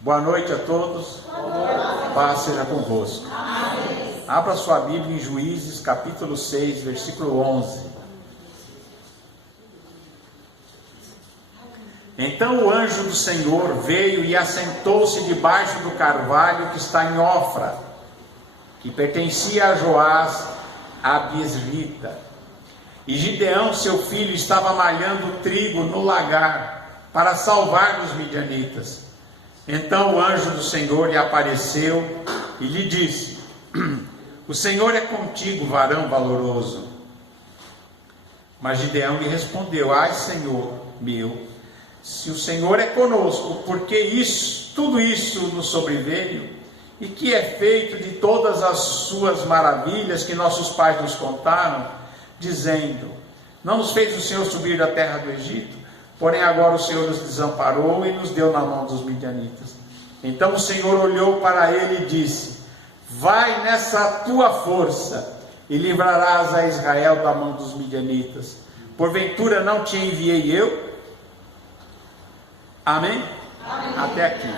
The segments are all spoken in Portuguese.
Boa noite a todos. Paz seja convosco. Abra sua Bíblia em Juízes, capítulo 6, versículo 11. Então o anjo do Senhor veio e assentou-se debaixo do carvalho que está em Ofra, que pertencia a Joás, a Bisrita. E Gideão, seu filho, estava malhando trigo no lagar para salvar os midianitas. Então o anjo do Senhor lhe apareceu e lhe disse: O Senhor é contigo, varão valoroso. Mas Gideão lhe respondeu: Ai, Senhor meu, se o Senhor é conosco, por que tudo isso nos sobreveio? E que é feito de todas as suas maravilhas que nossos pais nos contaram, dizendo: Não nos fez o Senhor subir da terra do Egito? Porém agora o Senhor nos desamparou e nos deu na mão dos midianitas. Então o Senhor olhou para ele e disse: Vai nessa tua força e livrarás a Israel da mão dos midianitas. Porventura não te enviei eu? Amém? Amém. Até aqui.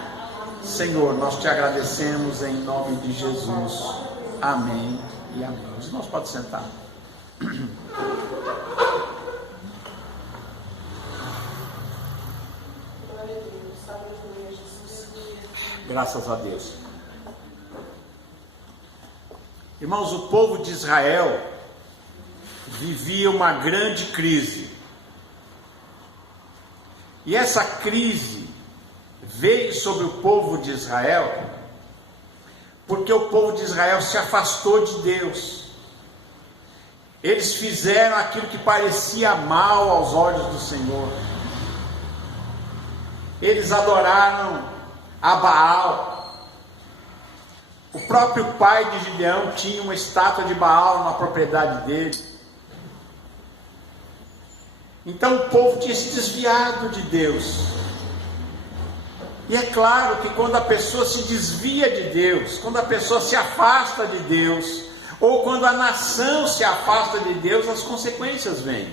Senhor, nós te agradecemos em nome de Jesus. Amém e amém. Os irmãos podem sentar. Graças a Deus. Irmãos, o povo de Israel vivia uma grande crise. E essa crise veio sobre o povo de Israel porque o povo de Israel se afastou de Deus. Eles fizeram aquilo que parecia mal aos olhos do Senhor. Eles adoraram a Baal. O próprio pai de Gideão tinha uma estátua de Baal na propriedade dele. Então o povo tinha se desviado de Deus. E é claro que quando a pessoa se desvia de Deus, quando a pessoa se afasta de Deus, ou quando a nação se afasta de Deus, as consequências vêm.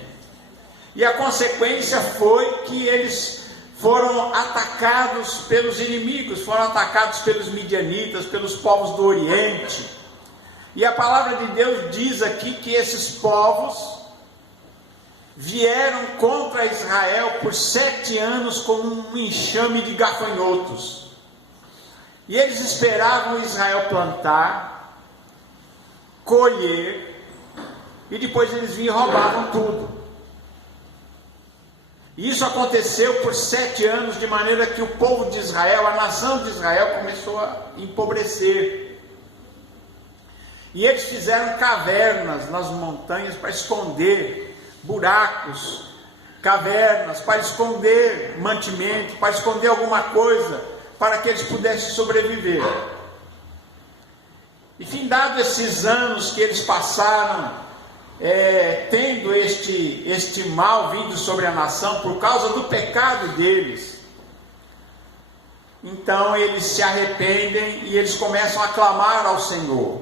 E a consequência foi que eles foram atacados pelos inimigos, foram atacados pelos midianitas, pelos povos do Oriente. E a palavra de Deus diz aqui que esses povos vieram contra Israel por 7 anos como um enxame de gafanhotos. E eles esperavam Israel plantar, colher, e depois eles vinham e roubavam tudo. Isso aconteceu por 7 anos, de maneira que o povo de Israel, a nação de Israel, começou a empobrecer. E eles fizeram cavernas nas montanhas para esconder buracos, cavernas, para esconder mantimento, para esconder alguma coisa, para que eles pudessem sobreviver. E findado esses anos que eles passaram, tendo este mal vindo sobre a nação por causa do pecado deles, então eles se arrependem e eles começam a clamar ao Senhor.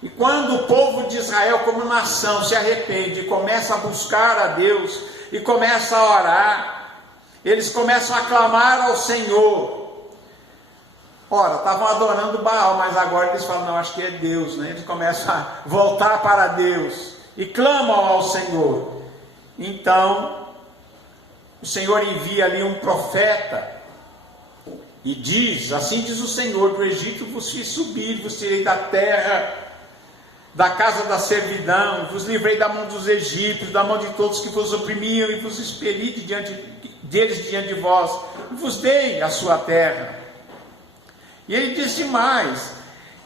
E quando o povo de Israel como nação se arrepende e começa a buscar a Deus e começa a orar, eles começam a clamar ao Senhor. Ora, estavam adorando Baal, mas agora eles falam: não, acho que é Deus, né? Eles começam a voltar para Deus e clamam ao Senhor. Então o Senhor envia ali um profeta e diz: assim diz o Senhor, do Egito vos fiz subir, vos tirei da terra, da casa da servidão, vos livrei da mão dos egípcios, da mão de todos que vos oprimiam, e vos expeli deles diante de vós, e vos dei a sua terra. E ele disse mais: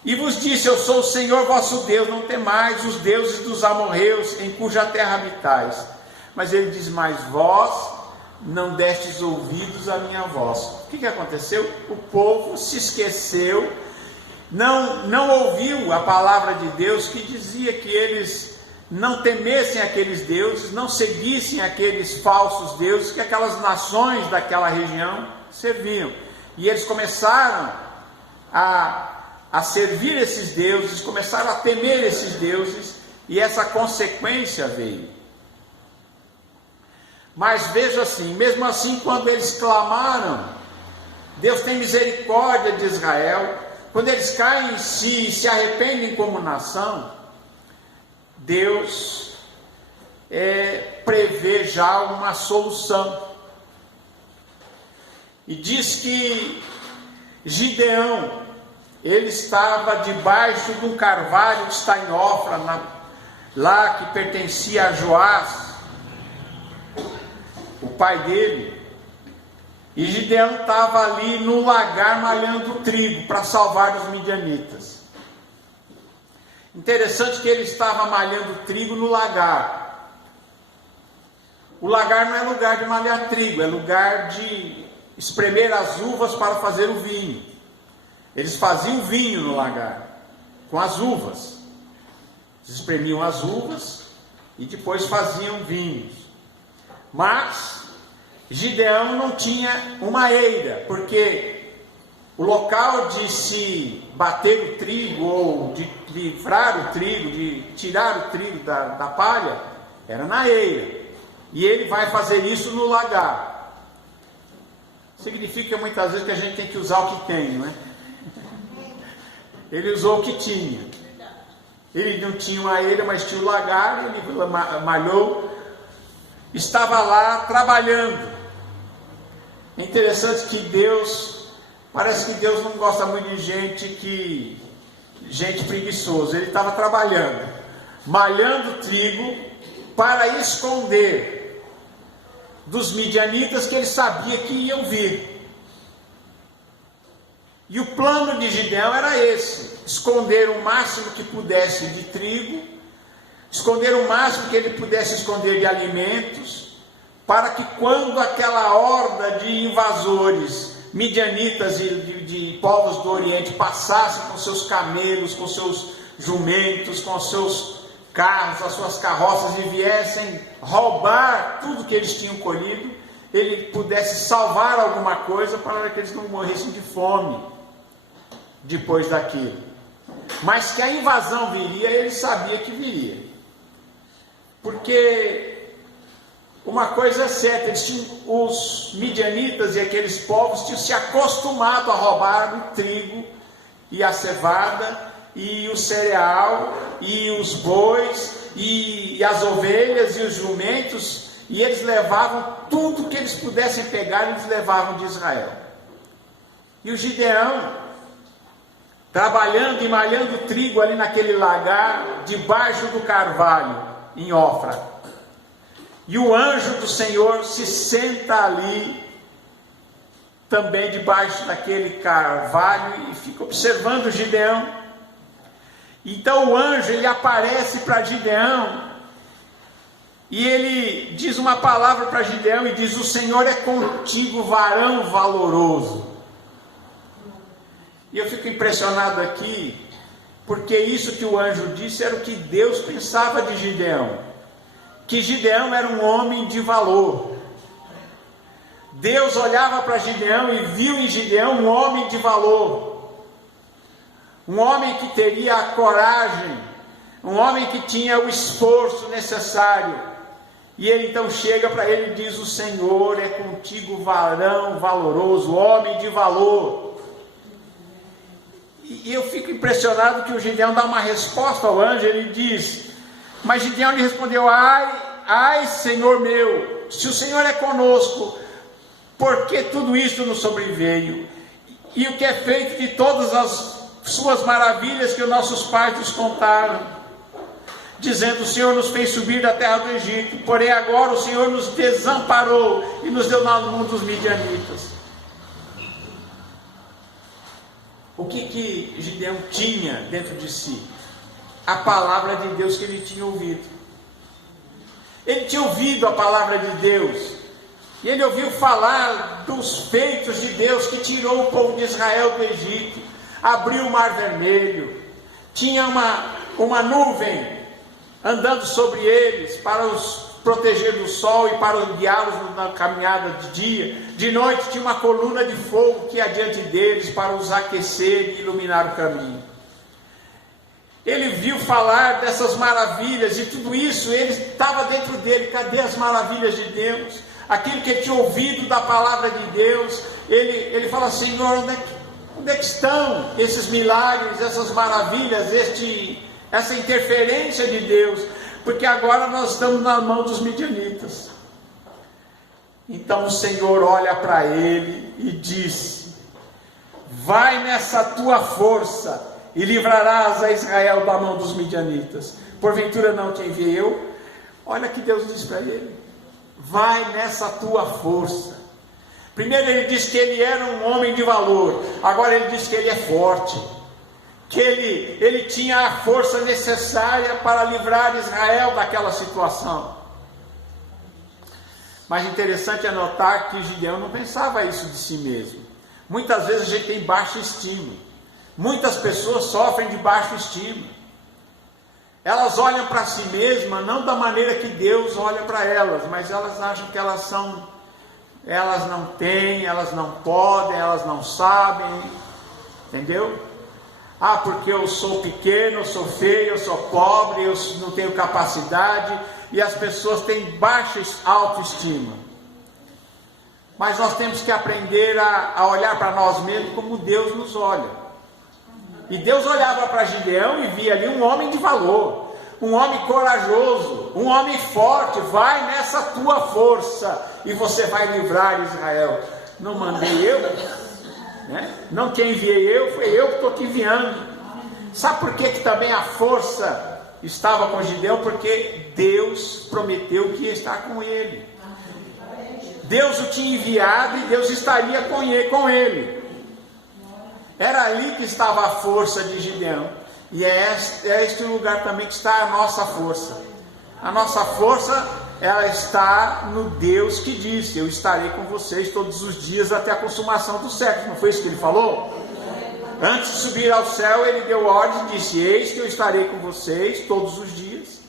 e vos disse: eu sou o Senhor vosso Deus, não temais os deuses dos amorreus, em cuja terra habitais. Mas ele diz: mas vós não destes ouvidos à minha voz. O que aconteceu? O povo se esqueceu, não ouviu a palavra de Deus, que dizia que eles não temessem aqueles deuses, não seguissem aqueles falsos deuses que aquelas nações daquela região serviam. E eles começaram a servir esses deuses, começaram a temer esses deuses, e essa consequência veio. Mas veja assim, mesmo assim, quando eles clamaram Deus tem misericórdia de Israel. Quando eles caem em si e se arrependem como nação, Deus prevê já uma solução. E diz que Gideão, ele estava debaixo de um carvalho que está em Ofra, lá que pertencia a Joás, o pai dele. E Gideão estava ali no lagar malhando trigo para salvar os midianitas. Interessante que ele estava malhando trigo no lagar. O lagar não é lugar de malhar trigo, é lugar de espremer as uvas para fazer o vinho. Eles faziam vinho no lagar, com as uvas. Eles espremiam as uvas e depois faziam vinhos. Mas Gideão não tinha uma eira, porque o local de se bater o trigo, ou de livrar o trigo, de tirar o trigo da palha, era na eira. E ele vai fazer isso no lagar. Significa muitas vezes que a gente tem que usar o que tem, não é? Ele usou o que tinha. Ele não tinha uma eira, mas tinha o lagar, ele malhou, estava lá trabalhando. É interessante que parece que Deus não gosta muito de gente preguiçosa. Ele estava trabalhando, malhando trigo para esconder dos midianitas que ele sabia que iam vir. E o plano de Gideão era esse: esconder o máximo que pudesse de trigo, esconder o máximo que ele pudesse esconder de alimentos, para que quando aquela horda de invasores midianitas e de povos do Oriente passassem com seus camelos, com seus jumentos, com seus carros, as suas carroças, e viessem roubar tudo que eles tinham colhido, ele pudesse salvar alguma coisa para que eles não morressem de fome depois daquilo. Mas que a invasão viria, ele sabia que viria. Porque uma coisa é certa, os midianitas e aqueles povos tinham se acostumado a roubar o trigo e a cevada e o cereal e os bois e as ovelhas e os jumentos, e eles levavam tudo que eles pudessem pegar, eles levavam de Israel. E o Gideão, trabalhando e malhando trigo ali naquele lagar, debaixo do carvalho, em Ofra. E o anjo do Senhor se senta ali, também debaixo daquele carvalho, e fica observando Gideão. Então o anjo, ele aparece para Gideão, e ele diz uma palavra para Gideão, e diz: o Senhor é contigo, varão valoroso. E eu fico impressionado aqui, porque isso que o anjo disse era o que Deus pensava de Gideão, que Gideão era um homem de valor. Deus olhava para Gideão e viu em Gideão um homem de valor, um homem que teria a coragem, um homem que tinha o esforço necessário. E ele então chega para ele e diz: o Senhor é contigo, varão valoroso, homem de valor. E eu fico impressionado que o Gideão dá uma resposta ao anjo. Ele diz, mas Gideão lhe respondeu: ai Senhor meu, se o Senhor é conosco, por que tudo isto nos sobreveio? E o que é feito de todas as suas maravilhas que os nossos pais nos contaram, dizendo: o Senhor nos fez subir da terra do Egito, porém agora o Senhor nos desamparou e nos deu na mão dos midianitas. O que Gideão tinha dentro de si? A palavra de Deus que ele tinha ouvido. Ele tinha ouvido a palavra de Deus, e ele ouviu falar dos feitos de Deus, que tirou o povo de Israel do Egito, abriu o mar vermelho, tinha uma nuvem andando sobre eles para os proteger do sol e para guiá-los na caminhada de dia. De noite tinha uma coluna de fogo que ia diante deles para os aquecer e iluminar o caminho. Ele viu falar dessas maravilhas, e tudo isso ele estava dentro dele. Cadê as maravilhas de Deus? aquilo que ele tinha ouvido da palavra de Deus, ele fala: Senhor, onde é que estão esses milagres, essas maravilhas, essa interferência de Deus? Porque agora nós estamos na mão dos midianitas. Então o Senhor olha para ele e diz: vai nessa tua força e livrarás a Israel da mão dos midianitas. Porventura não te enviei eu? Olha que Deus diz para ele: vai nessa tua força. Primeiro ele disse que ele era um homem de valor, agora ele diz que ele é forte, que ele tinha a força necessária para livrar Israel daquela situação. Mas interessante é notar que Gideão não pensava isso de si mesmo. Muitas vezes a gente tem baixa estima, muitas pessoas sofrem de baixa estima, elas olham para si mesmas não da maneira que Deus olha para elas, mas elas acham que elas não têm, elas não podem, elas não sabem, entendeu? Ah, porque eu sou pequeno, eu sou feio, eu sou pobre, eu não tenho capacidade, e as pessoas têm baixa autoestima. Mas nós temos que aprender a olhar para nós mesmos como Deus nos olha. E Deus olhava para Gideão e via ali um homem de valor, um homem corajoso, um homem forte. Vai nessa tua força e você vai livrar Israel. Não mandei eu, né? Não que enviei eu, foi eu que estou te enviando. Sabe por que também a força estava com Gideão? Porque Deus prometeu que ia estar com ele. Deus o tinha enviado e Deus estaria com ele. Era ali que estava a força de Gideão. E é este lugar também que está a nossa força. A nossa força, ela está no Deus que disse: eu estarei com vocês todos os dias até a consumação dos séculos. Não foi isso que ele falou? Antes de subir ao céu, ele deu ordem e disse: eis que eu estarei com vocês todos os dias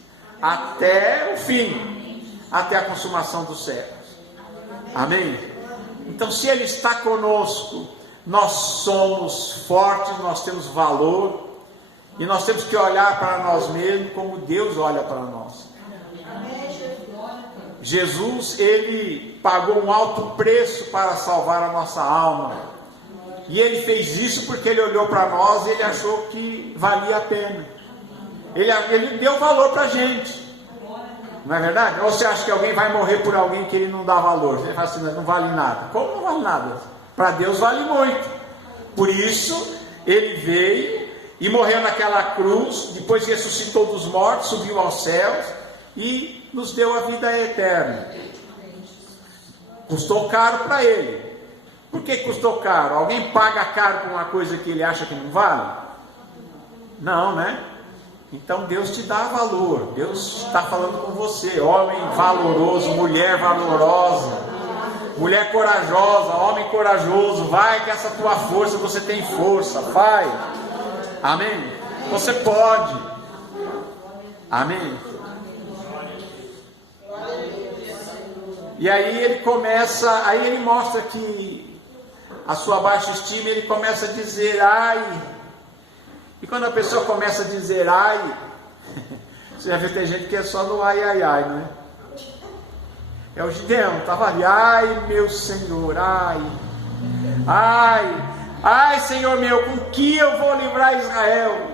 até o fim, até a consumação dos séculos. Amém? Então, se ele está conosco, nós somos fortes, nós temos valor, e nós temos que olhar para nós mesmos como Deus olha para nós. Jesus, ele pagou um alto preço para salvar a nossa alma, e ele fez isso porque ele olhou para nós e ele achou que valia a pena. Ele deu valor para a gente. Não é verdade? Ou você acha que alguém vai morrer por alguém que ele não dá valor? Você fala assim: não vale nada. Como não vale nada? Para Deus vale muito. Por isso ele veio e morreu naquela cruz, depois ressuscitou dos mortos, subiu aos céus e nos deu a vida eterna. Custou caro para ele. Por que custou caro? Alguém paga caro por uma coisa que ele acha que não vale? Não, né? Então Deus te dá valor. Deus está falando com você, homem valoroso, mulher valorosa, mulher corajosa, homem corajoso. Vai com essa tua força, você tem força, vai. Amém? Você pode. Amém? E aí ele começa, aí ele mostra que a sua baixa estima, ele começa a dizer: ai. E quando a pessoa começa a dizer ai, você já viu que tem gente que é só no ai, ai, ai, não é? É o Gideão, estava ali: ai meu Senhor, ai Senhor meu, com que eu vou livrar Israel?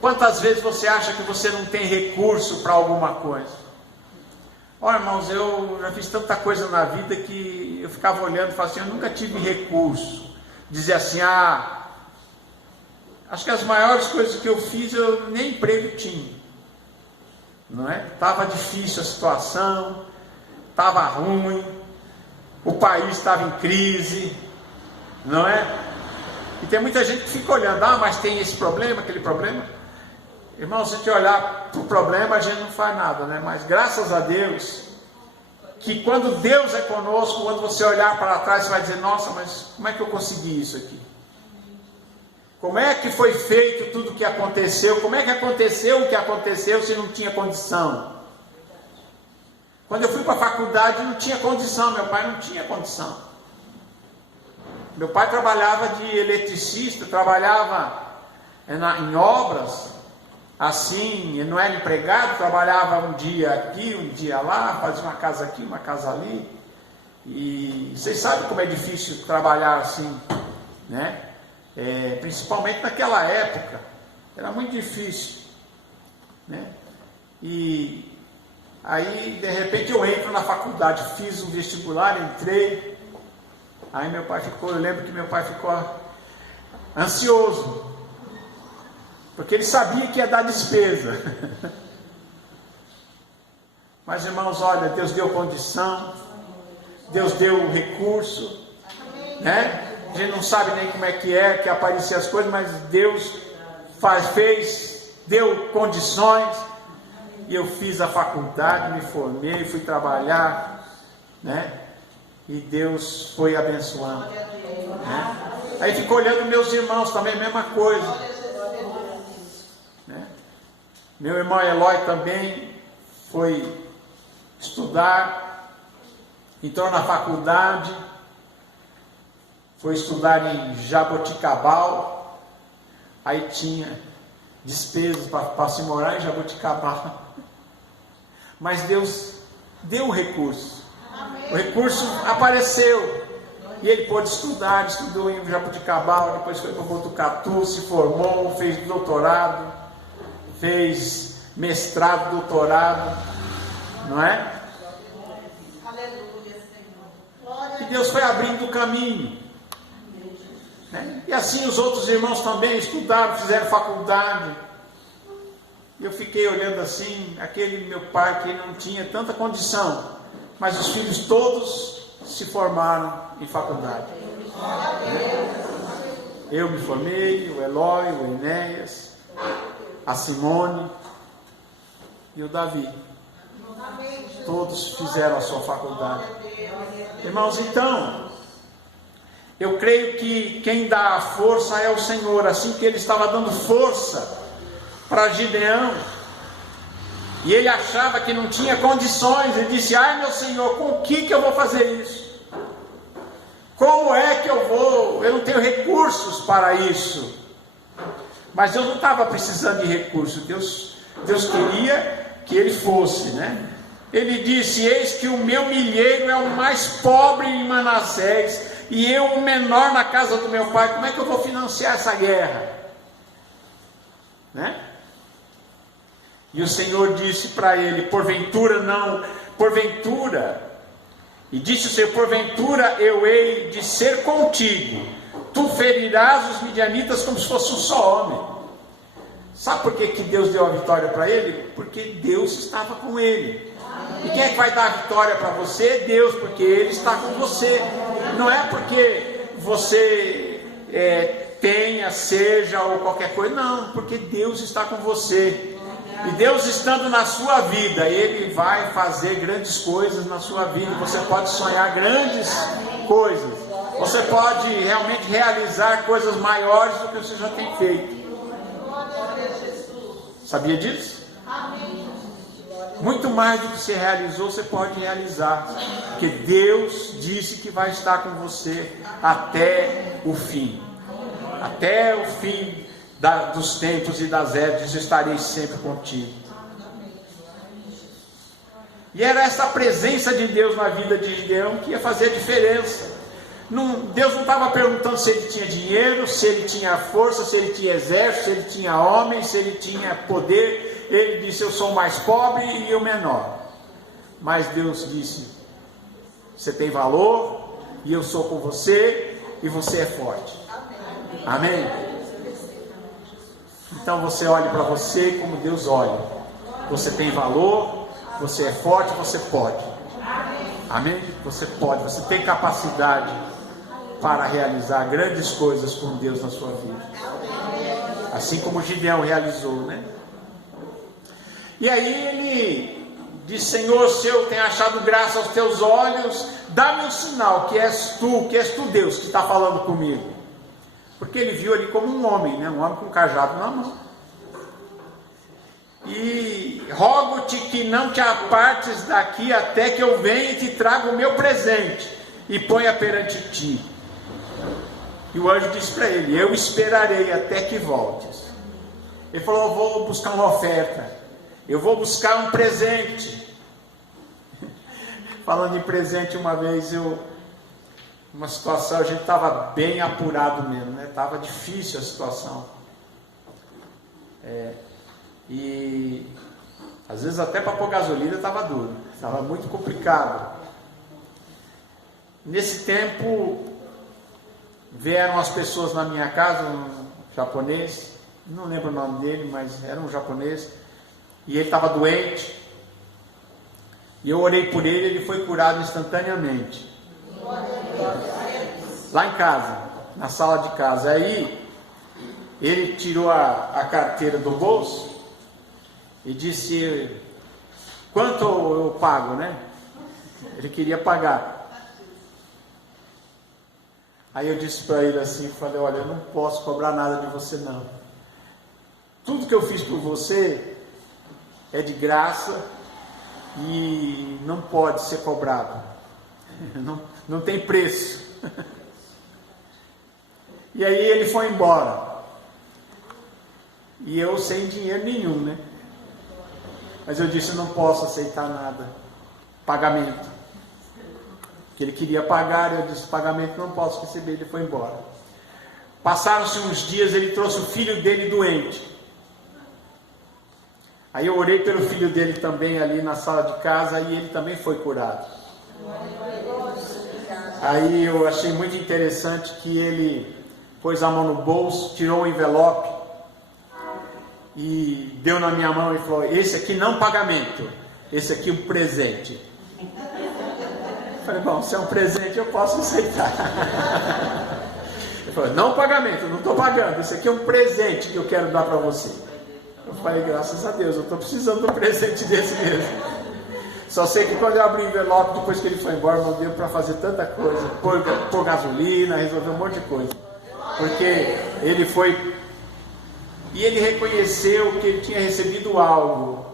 Quantas vezes você acha que você não tem recurso para alguma coisa? Olha, irmãos, eu já fiz tanta coisa na vida que eu ficava olhando e falava assim: eu nunca tive recurso. Dizer assim: acho que as maiores coisas que eu fiz, eu nem emprego tinha, não é? Estava difícil a situação, estava ruim, o país estava em crise, não é? E tem muita gente que fica olhando: mas tem esse problema, aquele problema. Irmão, se a gente olhar para o problema, a gente não faz nada, né? Mas graças a Deus, que quando Deus é conosco, quando você olhar para trás, você vai dizer: nossa, mas como é que eu consegui isso aqui? Como é que foi feito tudo o que aconteceu? Como é que aconteceu o que aconteceu se não tinha condição? Quando eu fui para a faculdade, não tinha condição, meu pai não tinha condição. Meu pai trabalhava de eletricista, trabalhava em obras, assim, ele não era empregado, trabalhava um dia aqui, um dia lá, fazia uma casa aqui, uma casa ali. E vocês sabem como é difícil trabalhar assim, né? Principalmente naquela época, era muito difícil, né? E aí, de repente, eu entro na faculdade, fiz o vestibular, entrei. Aí meu pai ficou, eu lembro que meu pai ficou ansioso, porque ele sabia que ia dar despesa. Mas, irmãos, olha, Deus deu condição, Deus deu o recurso, né? A gente não sabe nem como é que apareciam as coisas, mas Deus deu condições, e eu fiz a faculdade, me formei, fui trabalhar, né? E Deus foi abençoando, né? Aí fico olhando meus irmãos também, a mesma coisa, né? Meu irmão Eloy também foi estudar, entrou na faculdade, foi estudar em Jaboticabal, aí tinha despesas para se morar em Jaboticabal, mas Deus deu o recurso. O recurso apareceu e ele pôde estudar, estudou em Jaboticabal, depois foi para Botucatu, se formou, fez doutorado, fez mestrado, doutorado, não é? E Deus foi abrindo o caminho, né? E assim os outros irmãos também estudaram, fizeram faculdade. E eu fiquei olhando assim, aquele meu pai que não tinha tanta condição, mas os filhos todos se formaram em faculdade. Eu me formei, o Eloy, o Enéas, a Simone e o Davi. Todos fizeram a sua faculdade. Irmãos, então, eu creio que quem dá a força é o Senhor. Assim que ele estava dando força para Gideão, e ele achava que não tinha condições, ele disse: ai meu Senhor, com o que eu vou fazer isso? Como é que eu vou? Eu não tenho recursos para isso. Mas Deus não estava precisando de recursos. Deus queria que ele fosse, né? Ele disse: eis que o meu milheiro é o mais pobre em Manassés, e eu o menor na casa do meu pai. Como é que eu vou financiar essa guerra? Né? E o Senhor disse para ele: porventura, e disse o Senhor: porventura eu hei de ser contigo, tu ferirás os midianitas como se fosse um só homem. Sabe por que Deus deu a vitória para ele? Porque Deus estava com ele. E quem é que vai dar a vitória para você? Deus, porque Ele está com você. Não é porque você tenha, seja ou qualquer coisa, não, porque Deus está com você. E Deus estando na sua vida, Ele vai fazer grandes coisas na sua vida. Você pode sonhar grandes coisas, você pode realmente realizar coisas maiores do que você já tem feito. Sabia disso? Muito mais do que você realizou, você pode realizar, porque Deus disse que vai estar com você até o fim. Até o fim dos tempos e das eras, estarei sempre contigo. E era essa presença de Deus na vida de Gideão que ia fazer a diferença. Deus não estava perguntando se ele tinha dinheiro, se ele tinha força, se ele tinha exército, se ele tinha homens, se ele tinha poder. Ele disse: eu sou o mais pobre e o menor. Mas Deus disse: você tem valor, e eu sou com você, e você é forte. Amém? Então você olhe para você como Deus olha. Você tem valor, você é forte, você pode. Amém? Você pode, você tem capacidade para realizar grandes coisas com Deus na sua vida. Assim como Gideão realizou, né? E aí ele disse: Senhor, se eu tenho achado graça aos teus olhos, dá-me um sinal que és tu Deus, que está falando comigo. Porque ele viu ali como um homem, né? Um homem com um cajado na mão. E rogo-te que não te apartes daqui até que eu venha e te traga o meu presente e ponha perante ti. E o anjo disse para ele: eu esperarei até que voltes. Ele falou: eu vou buscar uma oferta, eu vou buscar um presente. Falando em presente, uma vez uma situação, a gente estava bem apurado mesmo, né? Estava difícil a situação. E às vezes até para pôr gasolina estava duro, estava muito complicado. Nesse tempo vieram as pessoas na minha casa, um japonês, não lembro o nome dele, mas era um japonês, e ele estava doente, e eu orei por ele, ele foi curado instantaneamente, lá em casa, na sala de casa. Aí ele tirou a carteira do bolso e disse: quanto eu pago, né? Ele queria pagar. Aí eu disse para ele assim, falei: olha, eu não posso cobrar nada de você não. Tudo que eu fiz por você é de graça e não pode ser cobrado. Não tem preço. E aí ele foi embora. E eu sem dinheiro nenhum, né? Mas eu disse: eu não posso aceitar nada. Pagamento. Que ele queria pagar, eu disse: pagamento não posso receber. Ele foi embora. Passaram-se uns dias, ele trouxe o filho dele doente. Aí eu orei pelo filho dele também ali na sala de casa, e ele também foi curado. Aí eu achei muito interessante que ele pôs a mão no bolso, tirou um envelope e deu na minha mão e falou: esse aqui não pagamento, esse aqui um presente. Eu falei: bom, se é um presente eu posso aceitar. Ele falou: não pagamento, eu não estou pagando, esse aqui é um presente que eu quero dar para você. Eu falei: graças a Deus, eu estou precisando de um presente desse mesmo. Só sei que quando eu abri o envelope, depois que ele foi embora, não deu para fazer tanta coisa, pôr gasolina, resolver um monte de coisa. Porque ele foi, e ele reconheceu que ele tinha recebido algo,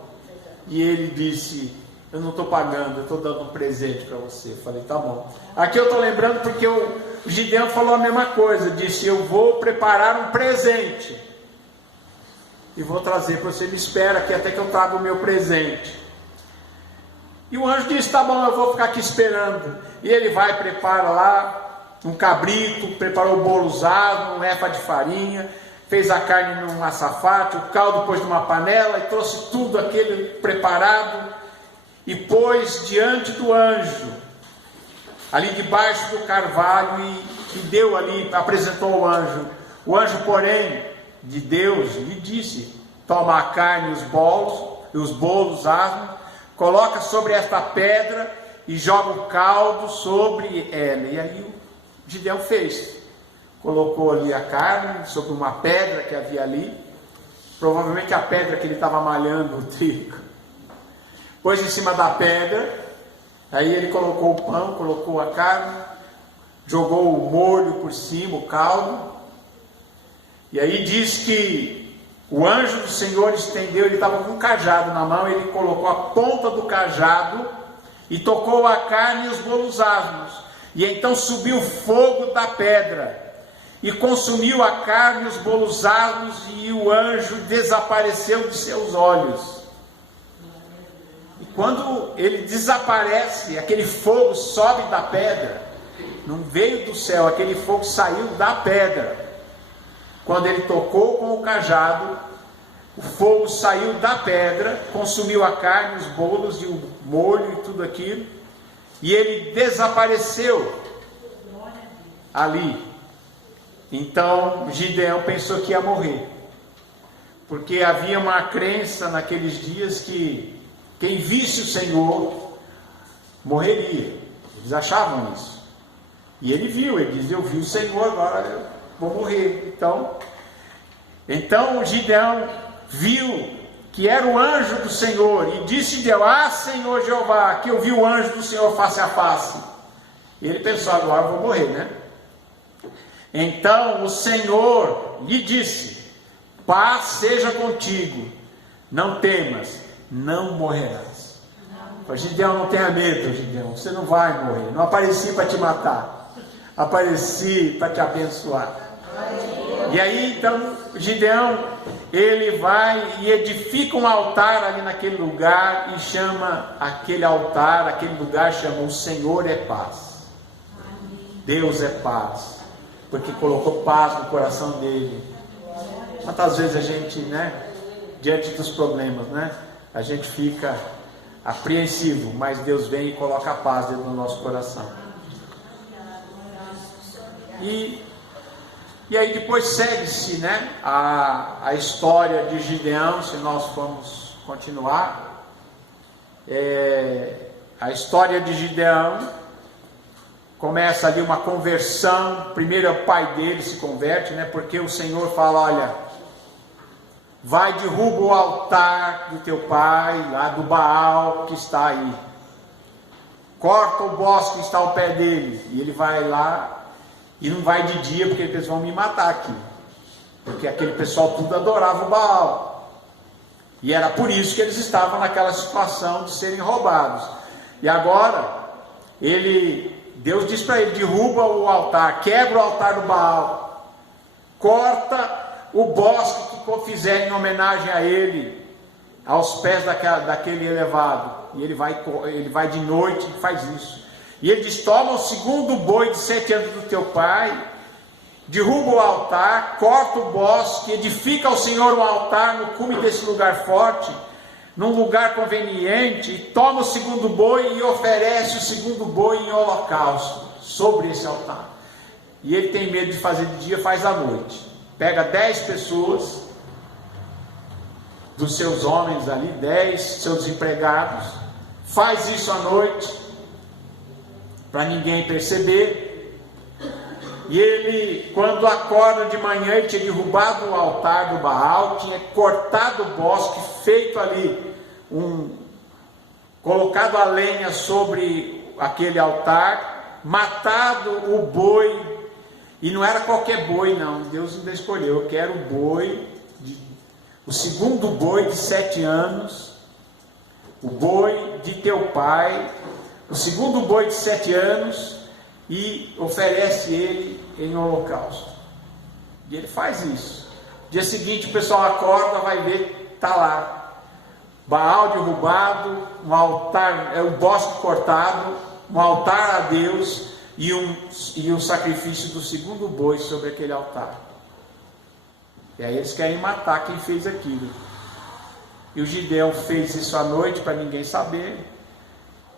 e ele disse: eu não estou pagando, eu estou dando um presente para você. Eu falei: tá bom. Aqui eu estou lembrando porque o Gideão falou a mesma coisa, disse: eu vou preparar um presente e vou trazer para você, me espera aqui até que eu traga o meu presente. E o anjo disse: tá bom, eu vou ficar aqui esperando. E ele vai, prepara lá um cabrito, preparou o bolo usado, um efa de farinha, fez a carne num açafate, o caldo pôs numa panela e trouxe tudo aquele preparado e pôs diante do anjo, ali debaixo do carvalho, e deu ali, apresentou ao anjo. O anjo, porém, de Deus, lhe disse: toma a carne e os bolos asmos, coloca sobre esta pedra e joga o caldo sobre ela. E aí o Gideão fez. Colocou ali a carne sobre uma pedra que havia ali, provavelmente a pedra que ele estava malhando o trigo. Pôs em cima da pedra, aí ele colocou o pão, colocou a carne, jogou o molho por cima, o caldo. E aí diz que o anjo do Senhor estendeu, ele estava com um cajado na mão, ele colocou a ponta do cajado e tocou a carne e os bolos asmos. E então subiu fogo da pedra e consumiu a carne e os bolos asmos, e o anjo desapareceu de seus olhos. E quando ele desaparece, aquele fogo sobe da pedra, não veio do céu, aquele fogo saiu da pedra. Quando ele tocou com o cajado, o fogo saiu da pedra, consumiu a carne, os bolos e o molho e tudo aquilo, e ele desapareceu ali. Então Gideão pensou que ia morrer, porque havia uma crença naqueles dias que quem visse o Senhor morreria. Eles achavam isso. E ele viu, ele dizia: eu vi o Senhor, agora eu vou morrer. Então Gideão viu que era o anjo do Senhor, e disse Gideão: ah, Senhor Jeová, que eu vi o anjo do Senhor face a face. E ele pensou: agora eu vou morrer, né? Então o Senhor lhe disse: paz seja contigo, não temas, não morrerás. Gideão, não tenha medo, Gideão, você não vai morrer. Não apareci para te matar, apareci para te abençoar. E aí então Gideão, ele vai e edifica um altar ali naquele lugar e chama aquele altar, aquele lugar chama o Senhor é paz. Deus é paz, porque colocou paz no coração dele. Quantas vezes a gente, diante dos problemas, a gente fica apreensivo, mas Deus vem e coloca a paz dentro do nosso coração. E aí depois segue-se, a história de Gideão, se nós formos continuar. A história de Gideão começa ali uma conversão. Primeiro o pai dele se converte, porque o Senhor fala: olha, vai, derruba o altar do teu pai, lá do Baal que está aí, corta o bosque que está ao pé dele. E ele vai lá, e não vai de dia, porque eles vão me matar aqui, porque aquele pessoal tudo adorava o Baal, e era por isso que eles estavam naquela situação de serem roubados. E agora Deus diz para ele: derruba o altar, quebra o altar do Baal, corta o bosque que fizer em homenagem a ele, aos pés daquele elevado. E ele vai de noite e faz isso. E ele diz: toma o segundo boi de 7 anos do teu pai, derruba o altar, corta o bosque, edifica ao Senhor um altar no cume desse lugar forte, num lugar conveniente, e toma o segundo boi e oferece o segundo boi em holocausto sobre esse altar. E ele tem medo de fazer de dia, faz à noite. Pega 10 pessoas dos seus homens ali, 10 seus empregados, faz isso à noite, para ninguém perceber. E ele, quando acorda de manhã, ele tinha derrubado o altar do Baal, tinha cortado o bosque, feito ali colocado a lenha sobre aquele altar, matado o boi. E não era qualquer boi, não. Deus ainda escolheu: eu quero o boi, o segundo boi de 7 anos, o boi de teu pai, o segundo boi de 7 anos, e oferece ele em holocausto. E ele faz isso. Dia seguinte o pessoal acorda, vai ver, está lá Baal derrubado, um altar, o bosque cortado, um altar a Deus, e um sacrifício do segundo boi sobre aquele altar. E aí eles querem matar quem fez aquilo. E o Gideão fez isso à noite para ninguém saber,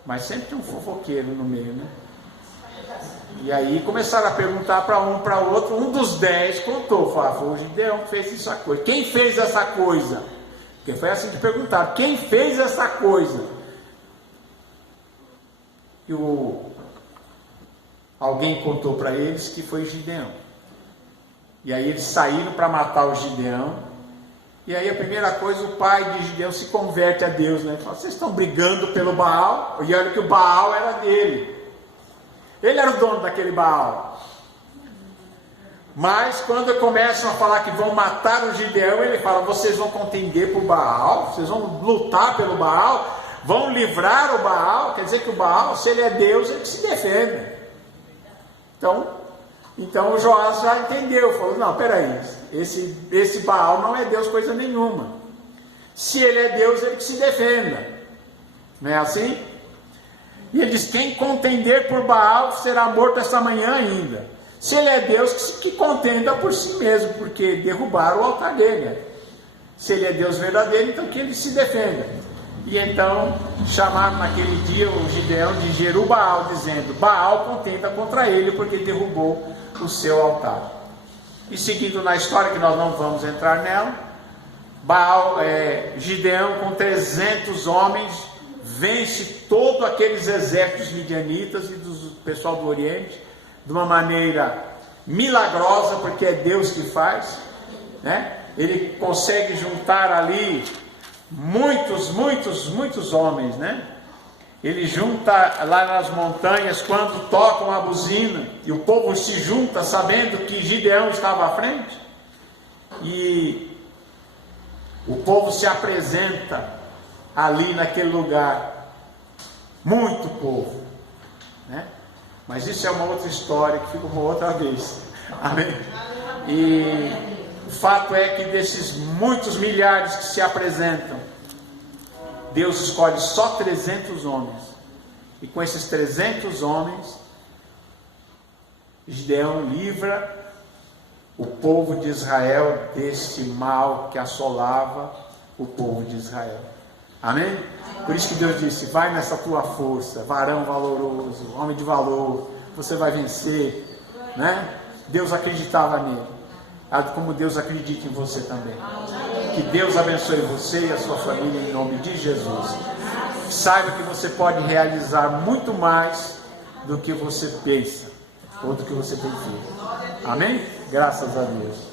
mas sempre tem um fofoqueiro no meio, E aí começaram a perguntar para um, para outro. Um dos 10 contou, foi o Gideão que fez essa coisa. Quem fez essa coisa? Porque foi assim que perguntaram: quem fez essa coisa? E alguém contou para eles que foi Gideão. E aí eles saíram para matar o Gideão. E aí a primeira coisa, o pai de Gideão se converte a Deus, Ele fala: vocês estão brigando pelo Baal? E olha que o Baal era dele. Ele era o dono daquele Baal. Mas quando começam a falar que vão matar o Gideão, ele fala: vocês vão contender por Baal, vocês vão lutar pelo Baal, vão livrar o Baal. Quer dizer que o Baal, se ele é Deus, ele se defende. Então o Joás já entendeu, falou: não, peraí, esse Baal não é Deus coisa nenhuma. Se ele é Deus, ele que se defenda. Não é assim? E ele diz: quem contender por Baal será morto esta manhã ainda. Se ele é Deus, que contenda por si mesmo, porque derrubaram o altar dele. Se ele é Deus verdadeiro, então que ele se defenda. E então chamaram naquele dia o Gideão de Jerubaal, dizendo: Baal contenda contra ele, porque derrubou o seu altar. E seguindo na história, que nós não vamos entrar nela, Gideão com 300 homens vence todos aqueles exércitos midianitas e do pessoal do Oriente de uma maneira milagrosa, porque é Deus que faz, Ele consegue juntar ali muitos homens, Ele junta lá nas montanhas, quando tocam a buzina, e o povo se junta sabendo que Gideão estava à frente, e o povo se apresenta ali naquele lugar, muito povo, Mas isso é uma outra história que fica uma outra vez. Amém? E fato é que desses muitos milhares que se apresentam, Deus escolhe só 300 homens. E com esses 300 homens, Gideão livra o povo de Israel deste mal que assolava o povo de Israel. Amém? Por isso que Deus disse: vai nessa tua força, varão valoroso, homem de valor, você vai vencer, né? Deus acreditava nele, como Deus acredita em você também. Que Deus abençoe você e a sua família em nome de Jesus. Saiba que você pode realizar muito mais do que você pensa ou do que você tem feito. Amém? Graças a Deus.